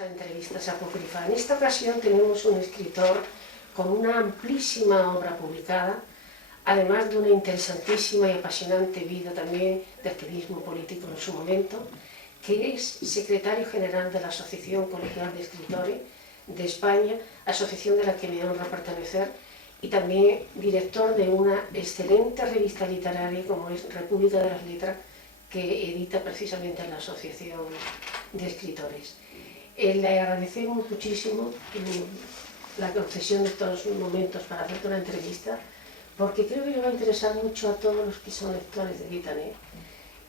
A entrevistas apócrifas. En esta ocasión tenemos un escritor con una amplísima obra publicada, además de una interesantísima y apasionante vida también de activismo político en su momento, que es secretario general de la Asociación Colegial de Escritores de España, asociación de la que me honra pertenecer, y también director de una excelente revista literaria como es República de las Letras, que edita precisamente la Asociación de Escritores. Le agradecemos muchísimo la concesión de estos momentos para hacerte una entrevista, porque creo que le va a interesar mucho a todos los que son lectores de Gitanet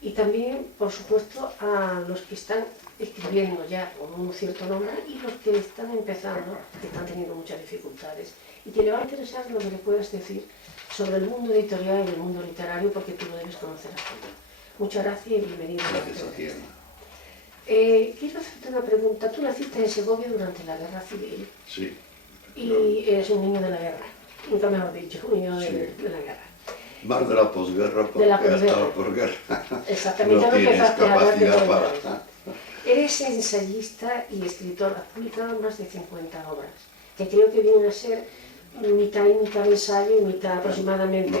y también, por supuesto, a los que están escribiendo ya con un cierto nombre y los que están empezando, que están teniendo muchas dificultades, y que le va a interesar lo que le puedas decir sobre el mundo editorial y el mundo literario, porque tú lo debes conocer a fondo. Muchas gracias y bienvenido. Gracias a ti, Ana. Quiero hacerte una pregunta. Tú naciste en Segovia durante la Guerra Civil. Sí. Y eres un niño de la guerra. Nunca mejor dicho, un niño de la guerra. Más de la posguerra, porque la ha estado por guerra. Exactamente, No tienes capacidad para... Eres ensayista y escritor. Has publicado más de 50 obras, que creo que vienen a ser mitad y mitad de ensayo y mitad aproximadamente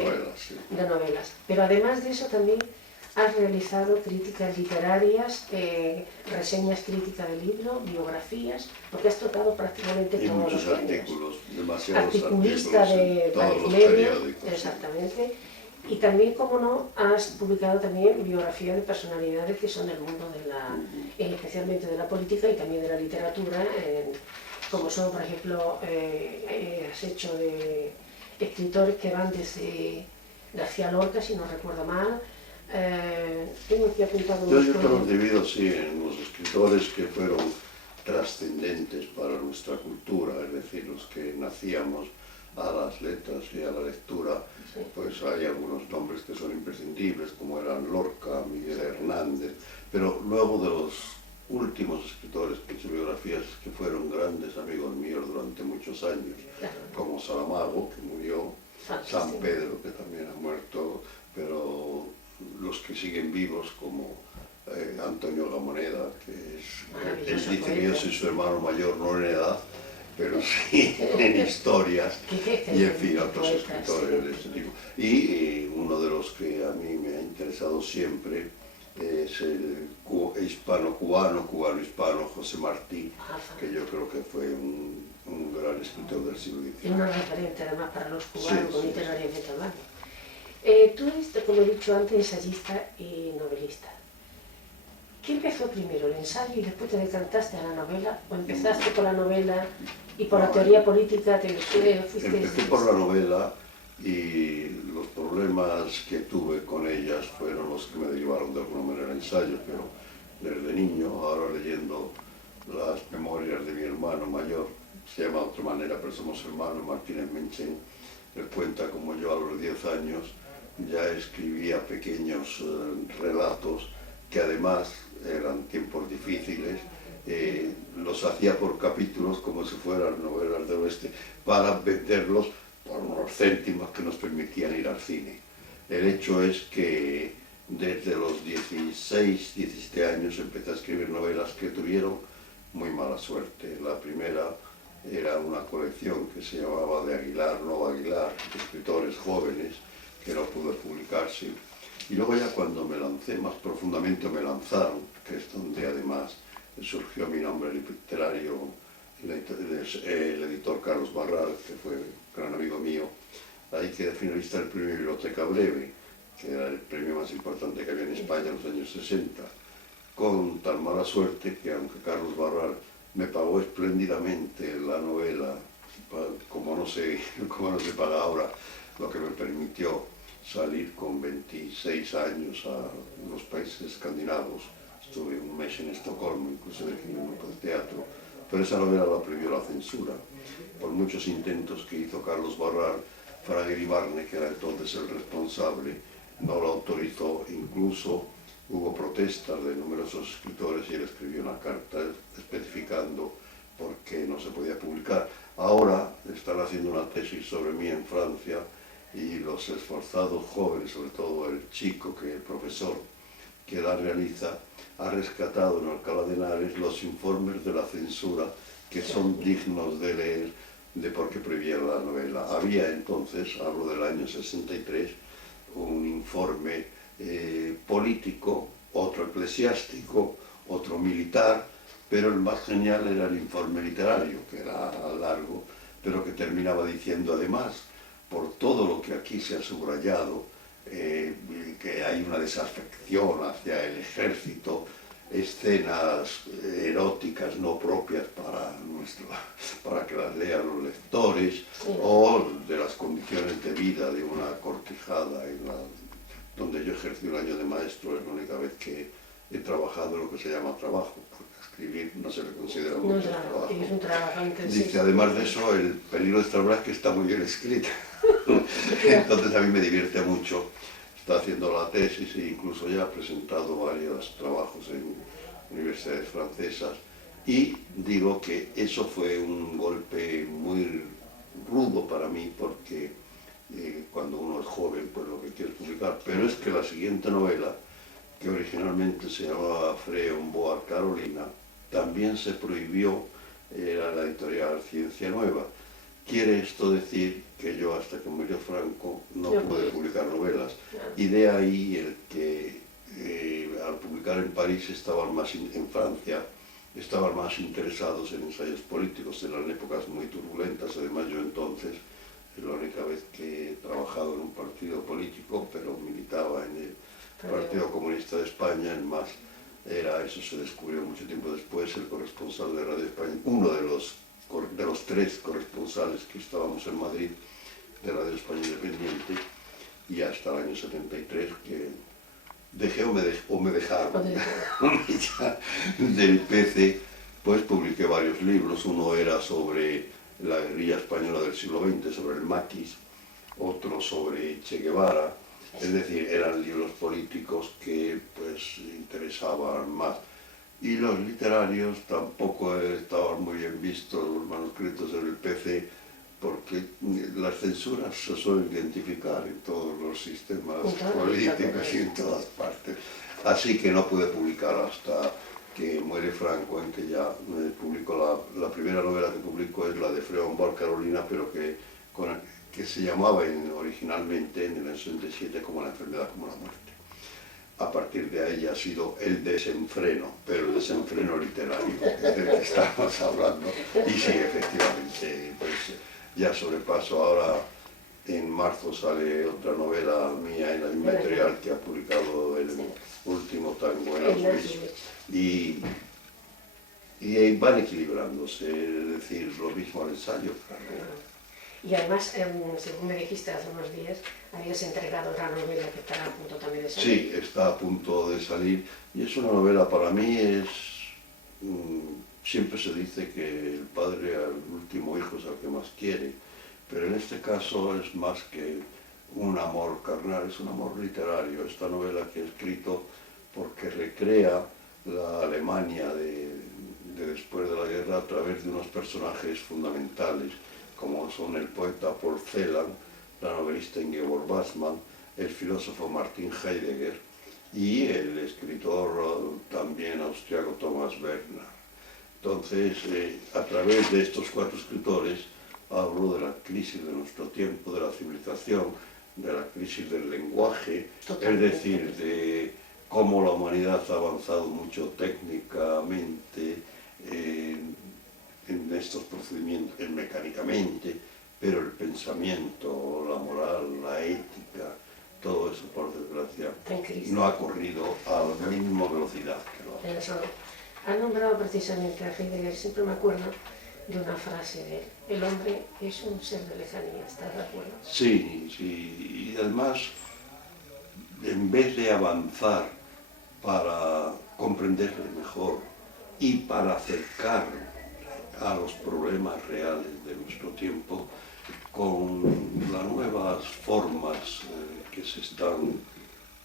de novelas. Pero además de eso también has realizado críticas literarias, reseñas críticas de libros, biografías, porque has tocado prácticamente y todos los muchos géneros. artículos, demasiados Articulista artículos de en todos los varios periódicos. exactamente. Y también, como no, has publicado también biografías de personalidades que son del mundo de la, especialmente de la política y también de la literatura, como son, por ejemplo, has hecho de escritores que van desde García Lorca, si no recuerdo mal. Tengo aquí apuntado Yo creo que debido sí en los escritores que fueron trascendentes para nuestra cultura, es decir, los que nacíamos a las letras y a la lectura, sí. Pues hay algunos nombres que son imprescindibles, como eran Lorca, Miguel Hernández, pero luego de los últimos escritores que he hecho biografías que fueron grandes amigos míos durante muchos años, como Saramago, que murió, San Pedro, que también ha muerto, pero los que siguen vivos, como Antonio Gamoneda, que es, él dice que yo soy su hermano mayor, no en edad, pero sí en historias, y en fin, otros escritores de este tipo. Y uno de los que a mí me ha interesado siempre es el hispano-cubano, cubano-hispano, José Martí, que yo creo que fue un gran escritor del siglo XIX. Y una referente además para los cubanos, sí, literariamente hablando. Tú eres, como he dicho antes, ensayista y novelista. ¿Qué empezó primero, el ensayo y después te decantaste a la novela? ¿O empezaste por la novela y por la teoría política te fuiste...? Empecé por la novela y los problemas que tuve con ellas fueron los que me derivaron de alguna manera al ensayo, pero desde niño, ahora leyendo las memorias de mi hermano mayor, se llama de otra manera, pero somos hermanos, Martínez Menchen, él cuenta como yo a los 10 años ya escribía pequeños relatos que además eran tiempos difíciles, los hacía por capítulos como si fueran novelas del oeste para venderlos por unos céntimos que nos permitían ir al cine. El hecho es que desde los 16, 17 años empecé a escribir novelas que tuvieron muy mala suerte. La primera era una colección que se llamaba De Aguilar, no Aguilar, de escritores jóvenes, que no pudo publicarse. Y luego ya cuando me lancé más profundamente, me lanzaron, que es donde además surgió mi nombre literario, el editor Carlos Barral, que fue un gran amigo mío. Ahí quedé finalista del premio Biblioteca Breve, que era el premio más importante que había en España en los años 60, con tan mala suerte que aunque Carlos Barral me pagó espléndidamente la novela, como no se paga ahora, lo que me permitió salir con 26 años a los países escandinavos. Estuve un mes en Estocolmo, incluso dirigí un grupo de teatro, pero esa novela la prohibió la censura, por muchos intentos que hizo Carlos Barral. Frager Ibarne, que era entonces el responsable, no lo autorizó, incluso hubo protestas de numerosos escritores y él escribió una carta especificando por qué no se podía publicar. Ahora están haciendo una tesis sobre mí en Francia y los esforzados jóvenes, sobre todo el chico, que el profesor, que la realiza, ha rescatado en Alcalá de Henares los informes de la censura que son dignos de leer de por qué prohibían la novela. Había entonces, hablo del año 63, un informe político, otro eclesiástico, otro militar, pero el más genial era el informe literario, que era largo, pero que terminaba diciendo además, por todo lo que aquí se ha subrayado, que hay una desafección hacia el ejército, escenas eróticas no propias para que las lean los lectores, sí, o de las condiciones de vida de una cortijada donde yo ejercí un año de maestro. Es la única vez que he trabajado en lo que se llama trabajo, porque escribir no se le considera mucho trabajo. Es un trabajo intensivo. Dice, además de eso, el peligro de esta obra es que está muy bien escrita. Entonces a mí me divierte mucho. Está haciendo la tesis e incluso ya ha presentado varios trabajos en universidades francesas. Y digo que eso fue un golpe muy rudo para mí, porque cuando uno es joven, pues lo que quiere es publicar. Pero es que la siguiente novela, que originalmente se llamaba Freon Boar Carolina, también se prohibió, era la editorial Ciencia Nueva. Quiere esto decir que yo, hasta que murió Franco, no pude publicar novelas. Y de ahí el que al publicar en París en Francia, estaban más interesados en ensayos políticos. Eran épocas muy turbulentas. Además, yo entonces, es la única vez que he trabajado en un partido político, pero militaba en el Partido Comunista de España. En más, eso se descubrió mucho tiempo después, el corresponsal de Radio España, uno de los 3 corresponsales que estábamos en Madrid de Radio España Independiente, y hasta el año 73 que dejé o me dejaron del PC. Pues publiqué varios libros. Uno era sobre la guerrilla española del siglo XX, sobre el maquis, otro sobre Che Guevara. Es decir, eran libros políticos que pues interesaban más. Y los literarios tampoco estaban muy bien vistos, los manuscritos en el PC, porque las censuras se suelen identificar en todos los sistemas políticos y en todas partes. Así que no pude publicar hasta que muere Franco, en que ya publicó la primera novela que publicó, es la de Freon Boar Carolina, pero que se llamaba originalmente en el año 67 como La enfermedad como la muerte. A partir de ahí ha sido El desenfreno, pero el desenfreno literario, del que estamos hablando. Y sí, efectivamente, pues ya sobrepaso. Ahora en marzo sale otra novela mía en la misma editorial que ha publicado El último tango en Auschwitz. Y van equilibrándose, es decir, lo mismo al ensayo. Y además, según me dijiste hace unos días, habías entregado otra novela que está a punto también de salir. Sí, está a punto de salir, y es una novela, para mí siempre se dice que el padre al último hijo es al que más quiere, pero en este caso es más que un amor carnal, es un amor literario. Esta novela que he escrito porque recrea la Alemania de después de la guerra a través de unos personajes fundamentales, como son el poeta Paul Celan, la novelista Ingeborg Bachmann, el filósofo Martin Heidegger y el escritor también austriaco Thomas Bernhard. Entonces, a través de estos 4 escritores, hablo de la crisis de nuestro tiempo, de la civilización, de la crisis del lenguaje, es decir, de cómo la humanidad ha avanzado mucho técnicamente, en estos procedimientos, mecánicamente, pero el pensamiento, la moral, la ética, todo eso, por desgracia, no ha corrido a la misma velocidad que lo ha. Ha nombrado precisamente a Heidegger. Siempre me acuerdo de una frase de él: el hombre es un ser de lejanía. ¿Estás de acuerdo? Sí, sí, y además, en vez de avanzar para comprenderle mejor y para acercar a los problemas reales de nuestro tiempo, con las nuevas formas que se están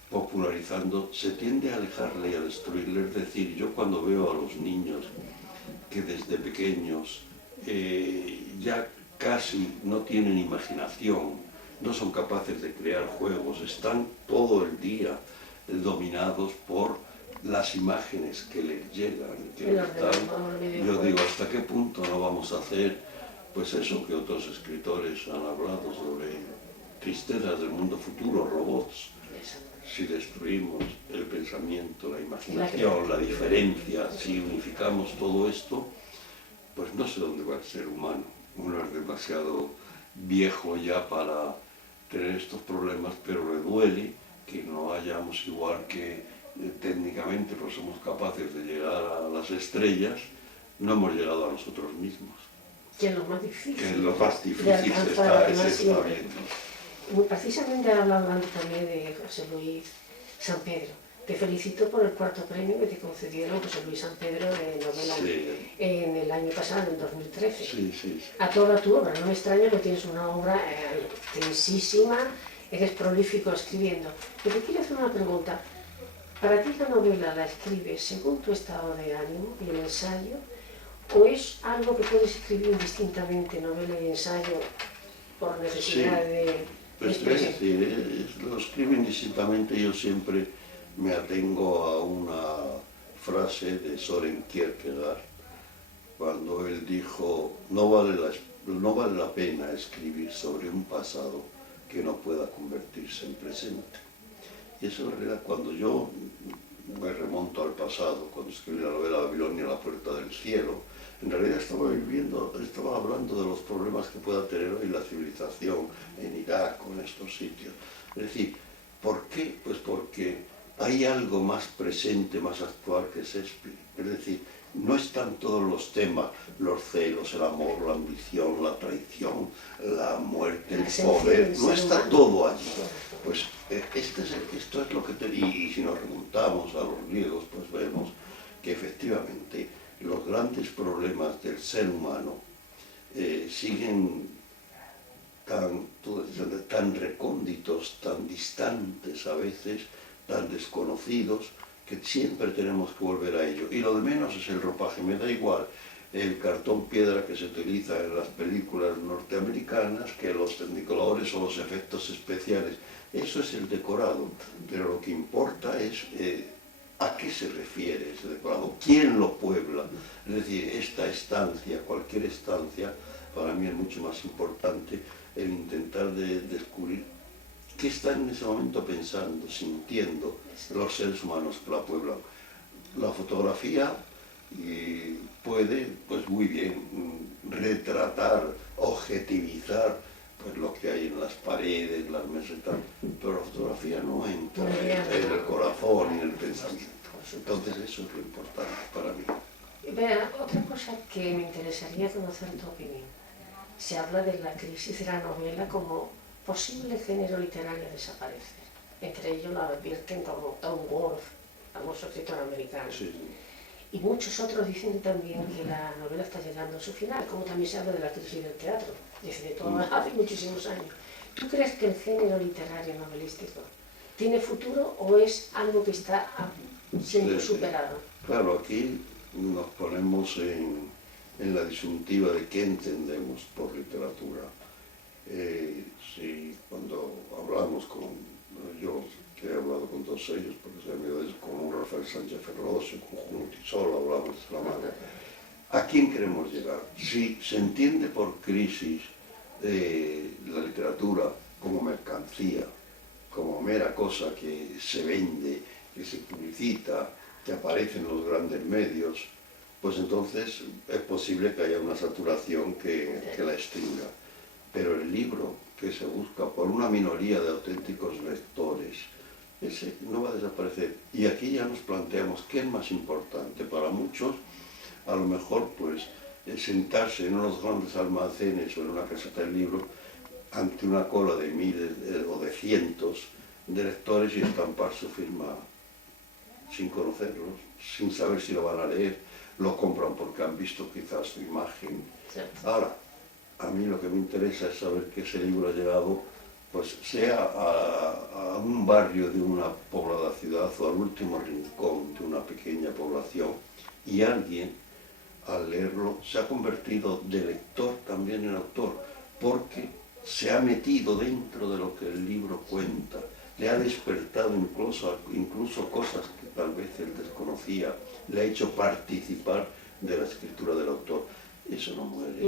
popularizando, se tiende a alejarle y a destruirle. Es decir, yo cuando veo a los niños que desde pequeños ya casi no tienen imaginación, no son capaces de crear juegos, están todo el día dominados por las imágenes que les llegan, que les dan. Yo digo, ¿hasta qué punto no vamos a hacer pues eso que otros escritores han hablado sobre tristezas del mundo futuro, robots? Si destruimos el pensamiento, la imaginación, la diferencia, si unificamos todo esto, pues no sé dónde va el ser humano. Uno es demasiado viejo ya para tener estos problemas, pero le duele que no hayamos, igual que técnicamente pues somos capaces de llegar a las estrellas, no hemos llegado a nosotros mismos. Que es lo más difícil. Que es lo más difícil se está viendo. Precisamente hablando también de José Luis San Pedro. Te felicito por el 4º premio que te concedieron José Luis San Pedro de novela en el año pasado, en 2013. Sí. A toda tu obra, no me extraña que tienes una obra extensísima, eres prolífico escribiendo. Pero te quiero hacer una pregunta. ¿Para ti la novela la escribes según tu estado de ánimo y el ensayo? ¿O es algo que puedes escribir indistintamente, novela y ensayo, por necesidad de expresión? Lo escribo indistintamente. Yo siempre me atengo a una frase de Søren Kierkegaard, cuando él dijo, no vale la pena escribir sobre un pasado que no pueda convertirse en presente. Y eso en realidad, cuando yo me remonto al pasado, cuando escribí la novela Babilonia, La puerta del cielo, en realidad estaba hablando de los problemas que pueda tener hoy la civilización en Irak o en estos sitios. Es decir, ¿por qué? Pues porque hay algo más presente, más actual que Shakespeare. Es decir, no están todos los temas, los celos, el amor, la ambición, la traición, la muerte, el poder, no está todo allí. Pues esto es lo que y si nos remontamos a los griegos, pues vemos que efectivamente los grandes problemas del ser humano siguen tan recónditos, tan distantes a veces, tan desconocidos, que siempre tenemos que volver a ello. Y lo de menos es el ropaje. Me da igual el cartón piedra que se utiliza en las películas norteamericanas que los tecnicolores o los efectos especiales. Eso es el decorado, pero lo que importa es a qué se refiere ese decorado, quién lo puebla. Es decir, esta estancia, cualquier estancia, para mí es mucho más importante el intentar descubrir qué están en ese momento pensando, sintiendo los seres humanos que la pueblan. La fotografía puede, pues muy bien, retratar, objetivizar pues lo que hay en las paredes, las mesas y tal, pero la fotografía no entra en el corazón y en el pensamiento. Entonces eso es lo importante para mí. Vea, otra cosa que me interesaría conocer tu opinión. Se habla de la crisis de la novela como posible género literario a desaparecer. Entre ellos la advierten como Tom Wolfe, famoso escritor americano. Sí. Y muchos otros dicen también que la novela está llegando a su final, como también se habla de la crisis del teatro, desde hace muchísimos años. ¿Tú crees que el género literario novelístico tiene futuro o es algo que está siendo superado? Claro, aquí nos ponemos en la disyuntiva de qué entendemos por literatura. Si cuando hablamos yo que he hablado con todos ellos, porque se me dio con Rafael Sánchez Ferrosio, con Juan Tisol, hablamos de la mano. ¿A quién queremos llegar? Si se entiende por crisis la literatura como mercancía, como mera cosa que se vende, que se publicita, que aparece en los grandes medios, pues entonces es posible que haya una saturación que la extinga. Pero el libro que se busca por una minoría de auténticos lectores, ese no va a desaparecer. Y aquí ya nos planteamos qué es más importante. Para muchos, a lo mejor, pues, sentarse en unos grandes almacenes o en una caseta de libros ante una cola de miles o de cientos de lectores y estampar su firma sin conocerlos, sin saber si lo van a leer, lo compran porque han visto quizás su imagen. Ahora, a mí lo que me interesa es saber que ese libro ha llegado, pues sea a un barrio de una poblada ciudad o al último rincón de una pequeña población, y alguien, al leerlo, se ha convertido de lector también en autor, porque se ha metido dentro de lo que el libro cuenta le ha despertado incluso cosas que tal vez él desconocía, le ha hecho participar de la escritura del autor. Eso no muere.